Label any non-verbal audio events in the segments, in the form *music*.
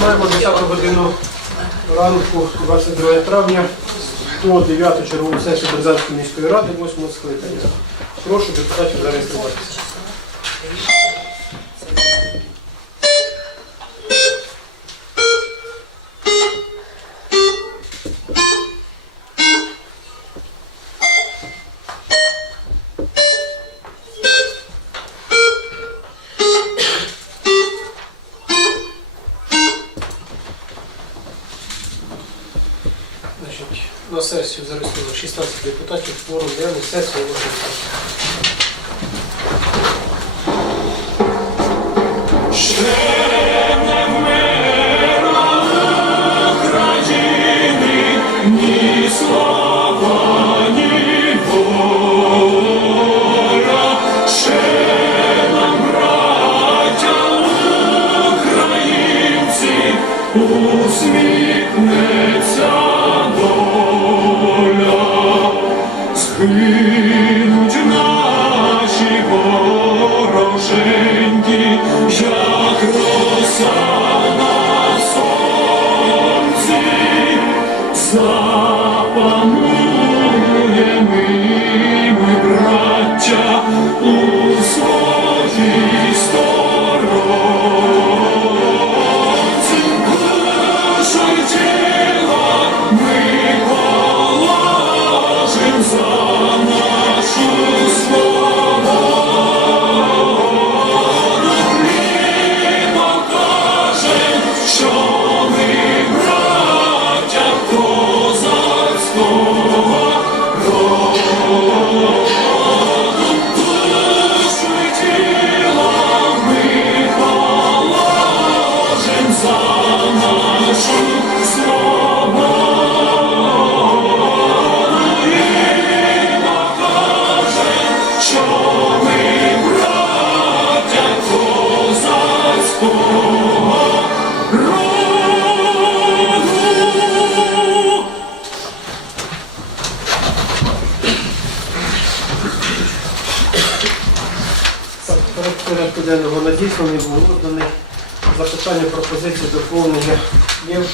Маємо 10 годину ранку 22 травня 109 чергову сесію Березанської міської ради 8 скликання. Прошу депутатів зареєструватися. sucesso.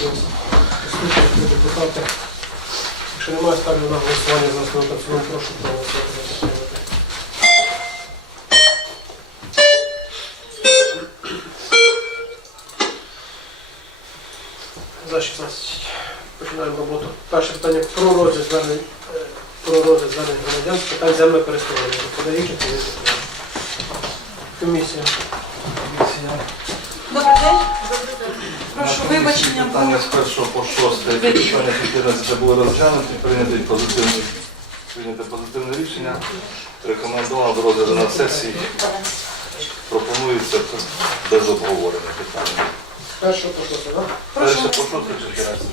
Є в депутати. Якщо немає, ставлю на голосування за основу та прошу проголосувати за підтримати. За 16. Починаємо роботу. Перше питання про розгляд звернень, е, про розгляд звернень громадян з питань землекористування. Подаючи позицію. Комісія. Прошу вибачення, бо Питання з 1 по 6, питання 14 були розглянуті, прийнято позитивне, прийнято позитивне рішення. Рекомендовано до розгляду на сесії. Пропонується без обговорення питання. Перше по це, так? Перше по 6 14.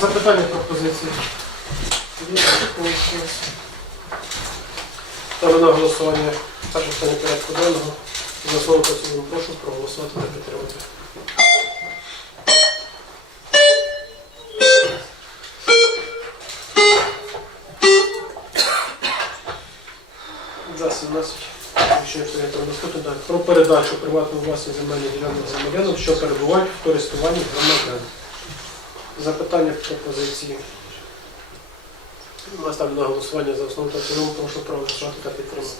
Запитання пропозиції. Ставлю на голосування перше питання порядку денного. За слово та прошу проголосувати та підтримати. За 17. Рішення прийнято наступне. Про передачу приватної власної земельної ділянки громадянам, що перебувають в користуванні громадян. Запитання пропозиції. Я ставлю на голосування за основу та цілому, прошу проголосувати та підтримати.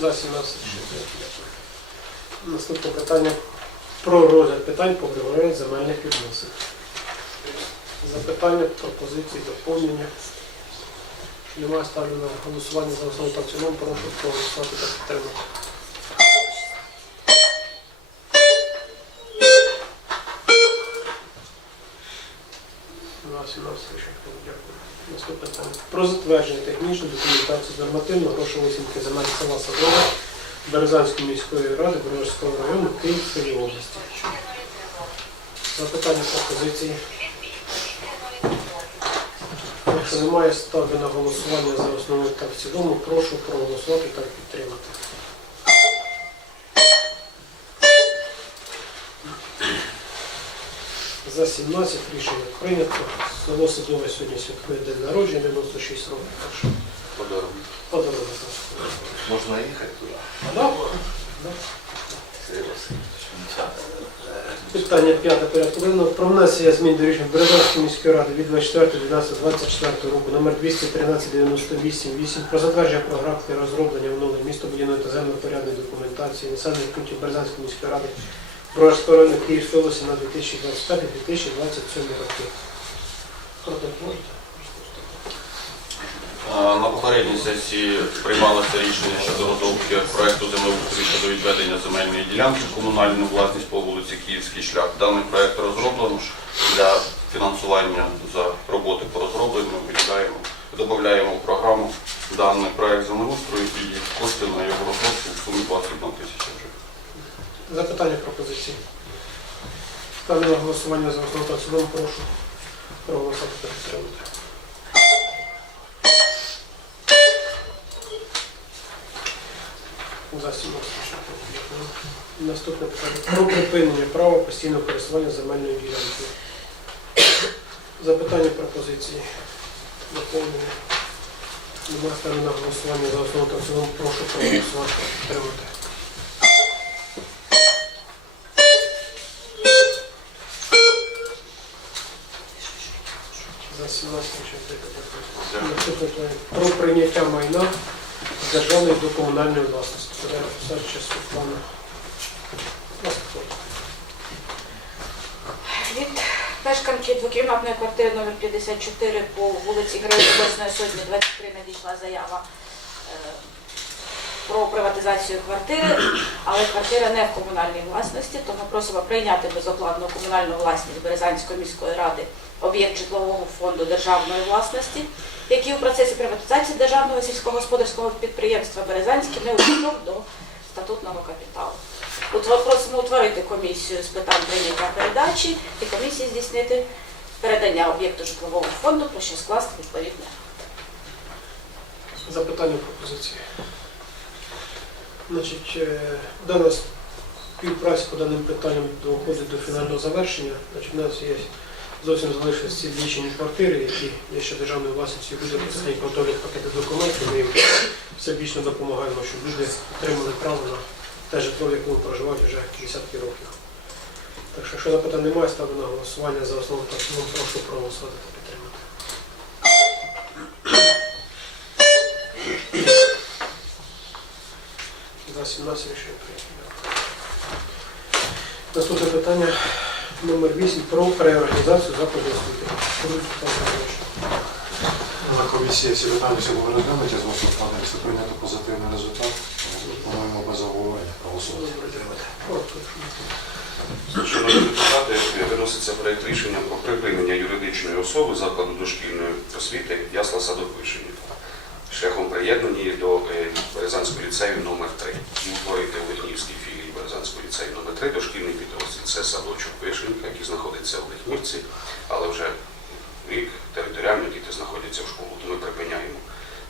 За 17. Наступне питання про розгляд питань по земельних відносин. Запитання, пропозиції, доповнення. Немає ставлю на голосування за основу та цілому, прошу проголосувати та підтримати. Два, 17, Дякую. Про затвердження технічної документації з нормативно-грошової оцінки земель села Садове Березанської міської ради Березанського району Київської області. Запитання пропозиції. Якщо немає, ставлю на голосування за основу та в цілому, прошу проголосувати та підтримати. За 17 рішення прийнято. Село Садове сьогодні святкує день народження, 96 років. Так що Подарунок. подарунок. Можна їхати туди. Да? Да. Сергій Васильович. Питання п'яте порядку денного. Про внесення змін до рішення Березанської міської ради від 24.12.24 року номер 213-98-8 про затвердження програм для розроблення оновлення містобудівної та землепорядної документації населених пунктів Березанської міської ради про розпорядник Київської області на 2025-2027 роки. Протокол. На попередній сесії приймалося рішення щодо готовки проекту землеустрою щодо відведення земельної ділянки в комунальну власність по вулиці Київський шлях. Даний проект розроблено для фінансування за роботи по розробленню. Виділяємо, додаємо в програму даний проект землеустрою і кошти на його розробку в сумі 21 тисяча гривень. Запитання пропозиції. Ставлю на голосування за основу та цілому. Прошу проголосувати та підтримати. За 17. Наступне питання. Про припинення права постійного користування земельною ділянкою. Запитання пропозиції. Доповнення. Нема ставлю на голосування за основу та цілому. Прошу проголосувати та підтримати. За 17 рішення прийнято. Наступне питання. Про прийняття майна з державної до комунальної власності. Світлана. Від мешканки двокімнатної квартири номер 54 по вулиці Героїв Небесної Сотні 23 надійшла заява е, про приватизацію квартири, але квартира не в комунальній власності, тому просимо прийняти безоплатну комунальну власність Березанської міської ради об'єкт житлового фонду державної власності, який у процесі приватизації державного сільськогосподарського підприємства Березанське не увійшов до статутного капіталу. Просимо утворити комісію з питань прийняття передачі і комісії здійснити передання об'єкту житлового фонду, про що скласти відповідне. Запитання пропозиції. Значить, е, дана співпраця по даним питанням доходить до фінального завершення. Значить, у нас є зовсім залишились ці лічені квартири, які є ще державною власністю, люди останні контролюють пакети документів. Ми їм всебічно допомагаємо, щоб люди отримали право на те житло, в якому проживають вже десятки років. Так що, якщо запитань немає, ставлю на голосування за основу та цілому. прошу проголосувати та підтримати. За 17 рішення прийнято. Наступне питання номер 8 про реорганізацію закладів освіти. На комісії всі питання були розглянуті, з вашого прийнято позитивний результат. Пропонуємо без обговорення. Проголосувати. Шановні депутати, виноситься проект рішення про припинення юридичної особи закладу дошкільної освіти ясла садок вишені шляхом приєднання до е, Березанського ліцею номер 3 і утворити філії Березанського ліцею номер 3 дошкільний підрозділ. Це садочок Вишенька, який знаходиться в Лихнівці, але вже рік територіально діти знаходяться в школу. То ми припиняємо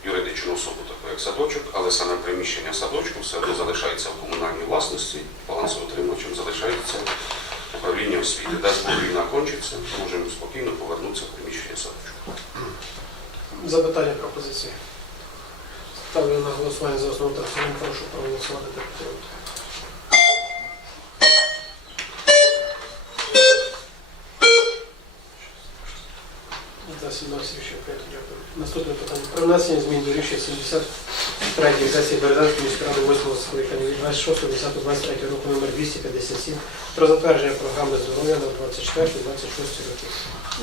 юридичну особу, таку як садочок, але саме приміщення садочку все одно залишається в комунальній власності, балансоутримувачем залишається управління освіти. Дасть війна кончиться, можемо спокійно повернутися в приміщення садочку. Запитання пропозиції. Ставлю на голосування за основу та. Прошу проголосувати підтримати. Наступне питання. Про внесення змін до рішення 73 сесії Березанської міської ради 8 скликання від 26.10.23 року номер 257 про затвердження програми здоров'я на 24-26 роки.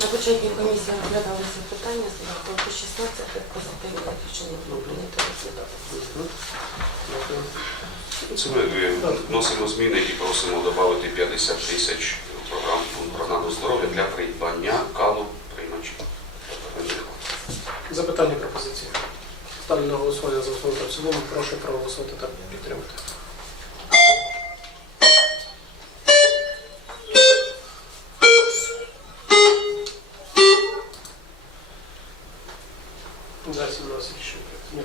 На бюджетній комісії розглядалися питання, з рахунку 16 позитивне рішення було прийнято розглядати. Це ми е, вносимо зміни і просимо додати 50 тисяч в програму, програму здоров'я для придбання Запитання пропозиції. Ставлю на голосування за основу та в цілому. Прошу проголосувати та підтримати. За 17 рішення.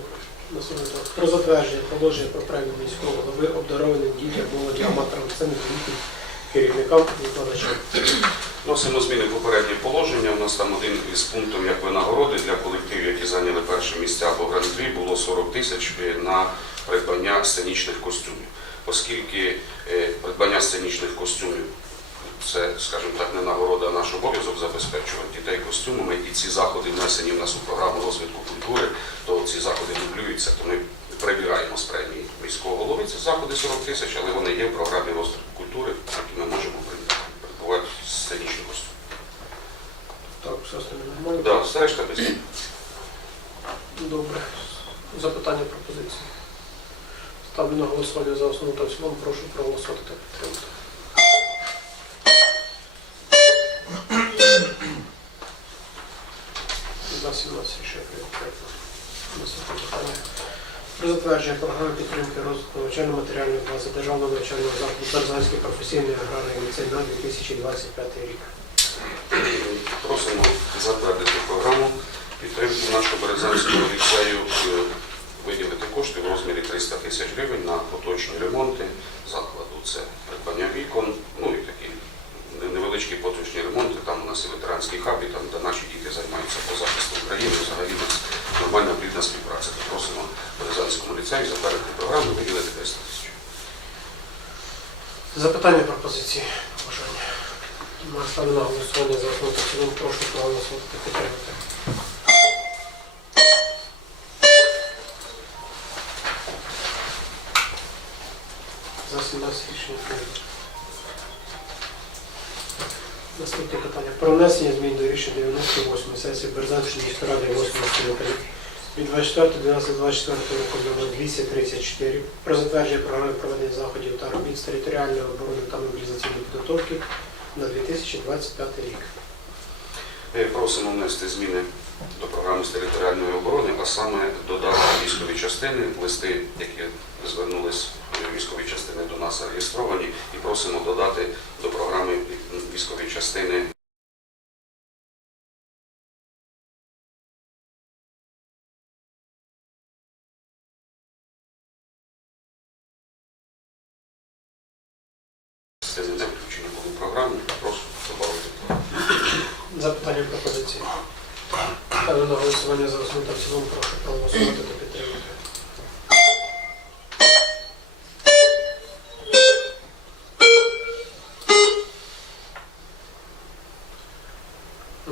Наступне. Про затвердження положення про премію міського голови обдарованим дітям, молоді, аматорам, це не керівникам викладачам. Вносимо зміни в попереднє положення. У нас там один із пунктів як винагороди для колективів, які зайняли перші місця по гран-прі, було 40 тисяч е, на придбання сценічних костюмів. Оскільки е, придбання сценічних костюмів це, скажімо так, не нагорода, а наш обов'язок забезпечувати дітей костюмами, і ці заходи внесені в нас у програму розвитку культури, то ці заходи дублюються, то ми прибираємо з премії міського голови. Це заходи 40 тисяч, але вони є в програмі розвитку культури, які ми можемо придбати сценічні костюми. Так, все остальне нормально. Да, все решта без. Добре. Запитання пропозиції. Ставлю на голосування за основу та в цілому. Прошу проголосувати та підтримати. За 17 ще прийнято. Наступне питання. Про затвердження програми підтримки розвитку навчально-матеріальної бази Державного навчального закладу Берзанський професійний аграрний ліцей на 2025 рік. Просимо затвердити програму підтримки нашого Березанського ліцею, е, кошти в розмірі 300 тисяч гривень на поточні ремонти закладу. Це придбання вікон, ну і такі невеличкі поточні ремонти. Там у нас і ветеранський хаб, і там, де наші діти займаються по захисту України. Взагалі у нас нормальна плідна співпраця. То просимо Березанському ліцею затвердити програму, виділити 300 тисяч. Запитання пропозиції. Бажання. Ми ставлю на голосування за основу. Прошу проголосувати підтримати. Про внесення змін до рішення 98 сесії Берзанської міської ради 8 скликання від 24.12.24 року номер 234 про затвердження програми проведення заходів та робіт з територіальної оборони та мобілізаційної підготовки на 2025 рік. Ми просимо внести зміни до програми з територіальної оборони, а саме додати військові частини, листи, які звернулись військові частини до нас реєстровані, і просимо додати до програми військові. Частини Запитання пропозиції. Ставлю на голосування за основу та в цілому. Прошу проголосувати та підтримати.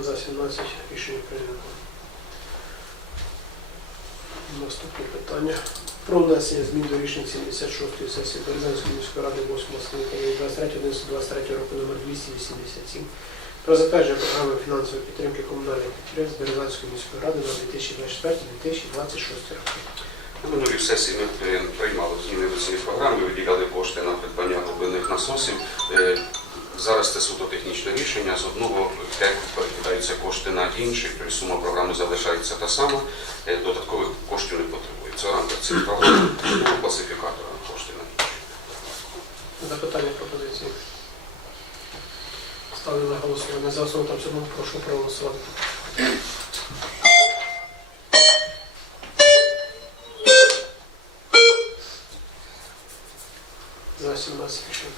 За 17 рішення прийнято. Наступне питання. Про внесення змін до рішень 76-ї сесії Березанської міської ради 8 скликання від 23 року номер 287 про затвердження програми фінансової підтримки комунальних підприємств Березанської міської ради на 2024-2026 роки. На минулій сесії ми е, приймали зміни до цієї програми, виділяли кошти на придбання глибинних насосів. Е, Зараз це суто технічне рішення. З одного КЕК перекидаються кошти на інший, тобто сума програми залишається та сама. Е, Додаткових коштів не потребується. В рамках цієї програми класифікатора кошти на інші. Запитання пропозиції. Ставлю на голосування за основу та в цілому. Прошу проголосувати. За 17 рішень.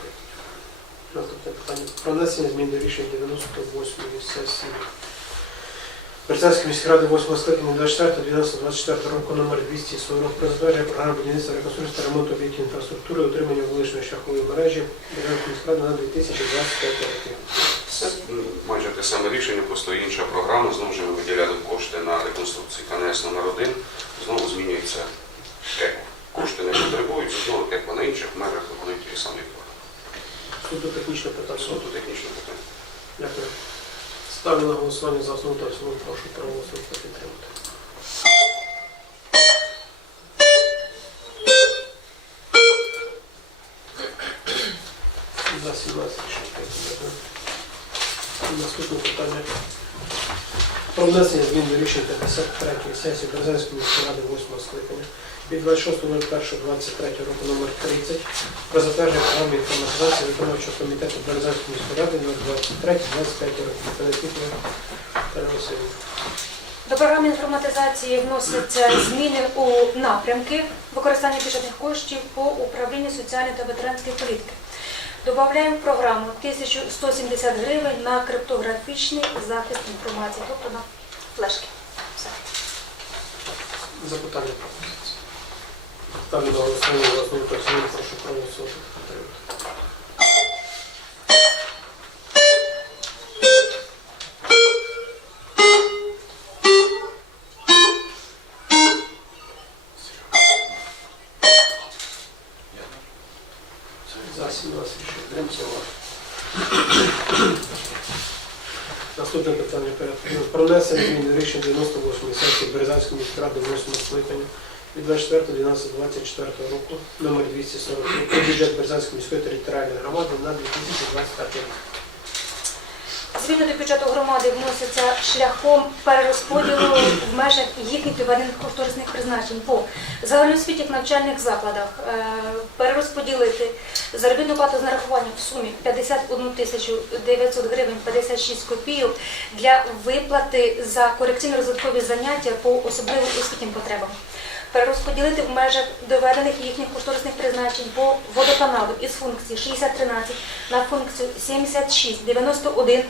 Наступне питання. Про внесення змін до рішень 98-ї сесії Березанської міської ради 8 скликання 24-12-24 року номер 240 про затвердження програми будівництва реконструкції ремонту об'єктів інфраструктури, утримання вуличної шляхової мережі Березанської міської ради на 2025 роки. Це майже те саме рішення, просто інша програма. Знову ж ми виділяли кошти на реконструкцію КНС номер 1 Знову змінюється КЕК. Кошти не потребують, знову КЕК на інших межах виконують ті самі програми. Суто технічне питання. Суто технічне питання. Дякую. Ставлю на голосування за основу та в цілому. Прошу проголосувати та підтримати. За 17 рішення. Наступне питання. Про внесення змін до рішення 53-ї сесії Березанської міської ради 8 скликання від 26.01.23 року номер 30 про затвердження програми інформатизації виконавчого комітету Березанської міської ради 23-25 роки. Передпітно Тарас До програми інформатизації вносяться зміни у напрямки використання бюджетних коштів по управлінню соціальної та ветеранської політики. Додаємо в програму 1170 гривень на криптографічний захист інформації, тобто на флешки. Все. Запитання пропозиції. Ставлю на голосування. Прошу проголосувати. 17 рішення. *clears throat* Наступне питання порядку. Про внесення змін до рішення 98 сесії Березанської міської ради 8 скликання від 24.12.24 року номер 240 про бюджет Березанської міської територіальної громади на 2025 рік. Зміни до бюджету громади вносяться шляхом перерозподілу в межах їхніх доведених кошторисних призначень по загальноосвітніх навчальних закладах, е, перерозподілити заробітну плату з нарахуванням в сумі 51 тисячу 900 гривень 56 копійок для виплати за корекційно-розвиткові заняття по особливим освітнім потребам. Перерозподілити в межах доведених їхніх кошторисних призначень по водоканалу із функції 6013 на функцію 7691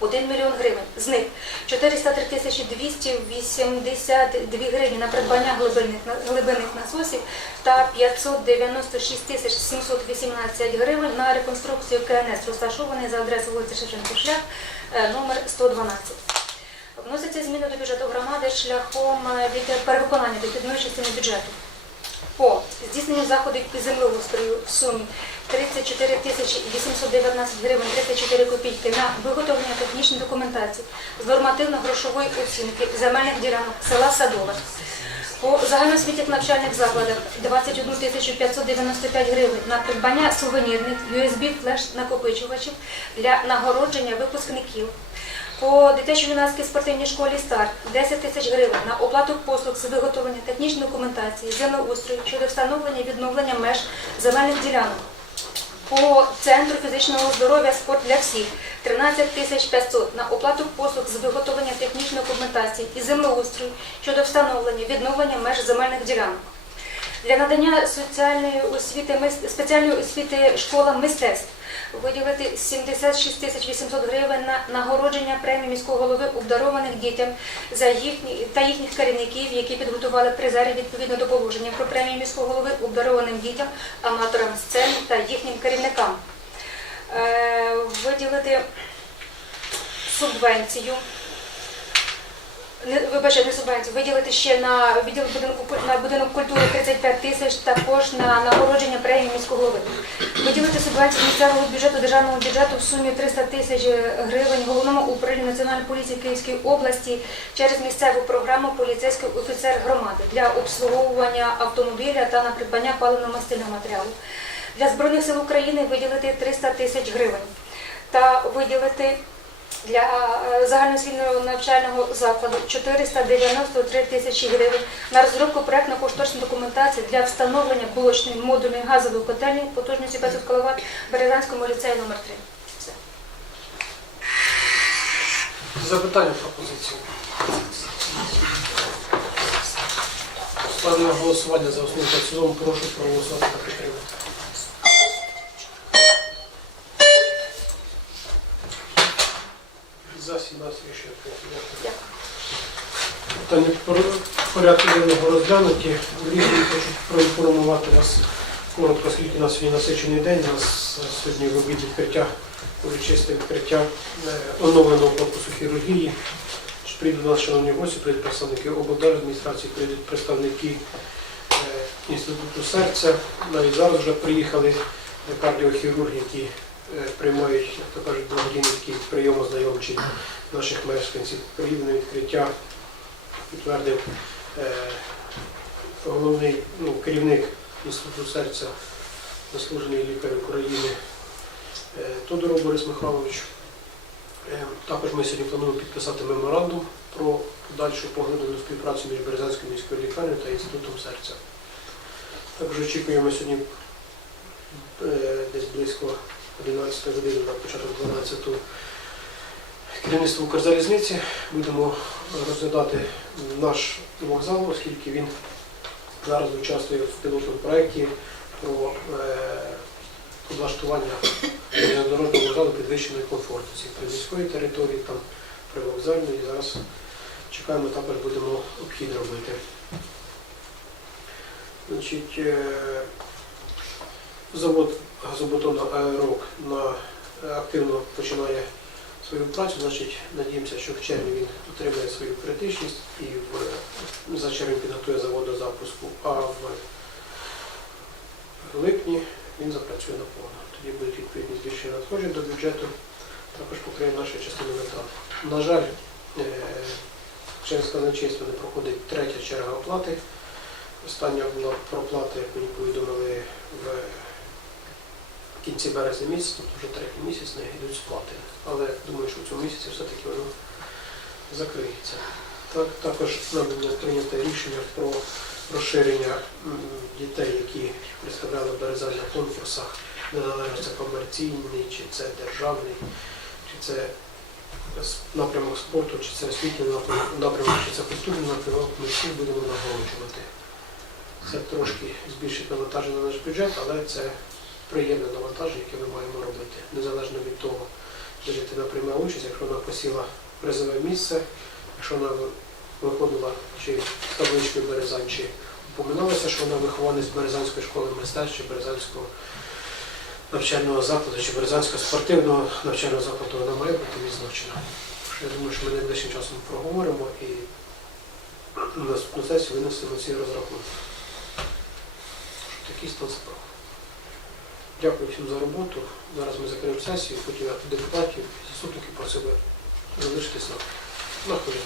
1 мільйон гривень. З них 403 тисячі 282 гривні на придбання глибинних, глибинних насосів та 596 тисяч 718 гривень на реконструкцію КНС, розташований за адресою вулиці Шевченко шлях е, номер 112. Вносяться зміни до бюджету громади шляхом е, від перевиконання дохідної частини бюджету. По здійсненню заходів із землеустрою в сумі 34 тисячі 819 гривень 34 копійки на виготовлення технічної документації з нормативно-грошової оцінки земельних ділянок села Садове. По загальноосвітніх навчальних закладах 21 тисячу 595 гривень на придбання сувенірних USB флеш-накопичувачів для нагородження випускників. По дитячо-юнацькій спортивній школі «Старт» 10 тисяч гривень на оплату послуг з виготовлення технічної документації, землеустрою щодо встановлення і відновлення меж земельних ділянок. По центру фізичного здоров'я спорт для всіх 13 тисяч 500 на оплату послуг з виготовлення технічної документації і землеустрою щодо встановлення відновлення меж земельних ділянок. Для надання соціальної освіти спеціальної освіти школам мистецтв виділити 76 тисяч 800 гривень на нагородження премії міського голови обдарованих дітям за їхні та їхніх керівників, які підготували призери відповідно до положення про премію міського голови обдарованим дітям, аматорам сцени та їхнім керівникам. Е, виділити субвенцію. Вибачте, не субвенцію, виділити ще на відділ будинку на будинок культури 35 тисяч, також на нагородження премії міського голови. Виділити субвенцію місцевого бюджету державного бюджету в сумі 300 тисяч гривень головному управлінню Національної поліції Київської області через місцеву програму поліцейський офіцер громади для обслуговування автомобіля та на придбання паливно-мастильного матеріалу. Для Збройних сил України виділити 300 тисяч гривень та виділити для е, загальноосвітнього навчального закладу 493 тисячі гривень на розробку проектно-кошторисної документації для встановлення блочної модульної газової котельні потужністю 500 кВт в Березанському ліцеї номер 3 Все. Запитання пропозиції. Ставлю на голосування за основу та. Прошу проголосувати та. Питання пор- порядку денного розглянуті. Рішення хочу проінформувати вас коротко, оскільки у нас сьогодні насичений день. У нас сьогодні в обід відкриття, урочисте відкриття е, оновленого корпусу хірургії. Прийдуть до нас шановні гості, прийдуть представники облдержадміністрації, прийдуть представники е, інституту серця. Навіть зараз вже приїхали кардіохірурги, які е, приймають, як то кажуть, благодійний такий прийом ознайомчий наших мешканців. Приїде відкриття, підтвердив е, головний ну, керівник інституту серця, заслужений лікар України е, Тодоров Борис Михайлович. Е, Також ми сьогодні плануємо підписати меморандум про подальшу поглиблену співпрацю між Березанською міською лікарнею та інститутом серця. Також очікуємо сьогодні десь близько 11 години на початок 12 керівництво Укрзалізниці. Будемо розглядати наш вокзал, оскільки він зараз участвує в пілотному проєкті про е, облаштування дорожнього вокзалу підвищеної комфортності при міської території, там при вокзальній. Зараз чекаємо, також будемо обхід робити. Значить, е, завод газобетону «Аерок» на е, активно починає свою працю, значить, надіємося, що в червні він отримає свою критичність і в, за червень підготує завод до запуску, а в липні він запрацює наповно. Тоді будуть відповідні збільшення надходжень до бюджету, також покриє нашу частину витрат. На жаль, е, через казначейство не проходить третя черга оплати. Остання була проплата, як мені повідомили, в кінці березня місяця, тобто вже третій місяць не йдуть сплати. Але думаю, що в цьому місяці все-таки воно закриється. Так, також нам було прийнято рішення про розширення дітей, які представляли Березань на конкурсах, незалежно це комерційний, чи це державний, чи це напрямок спорту, чи це освітній напрямок, чи це культурний напрямок, ми всіх будемо нагороджувати. Це трошки збільшить навантаження на наш бюджет, але це приємне навантаження, яке ми маємо робити. Незалежно від того, де дитина прийме участь, якщо вона посіла призове місце, якщо вона виходила чи з табличкою Березань, чи упоминалося, що вона вихованець Березанської школи мистецтв, чи Березанського навчального закладу, чи Березанського спортивного навчального закладу, вона має бути відзначена. Я думаю, що ми найближчим часом проговоримо і на сесію винесемо ці розрахунки. Що Такий стан справ. Дякую всім за роботу. Зараз ми закриємо сесію, потім депутатів і заступників про себе залишитись на, хвилину.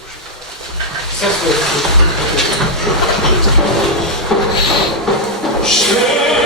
Ні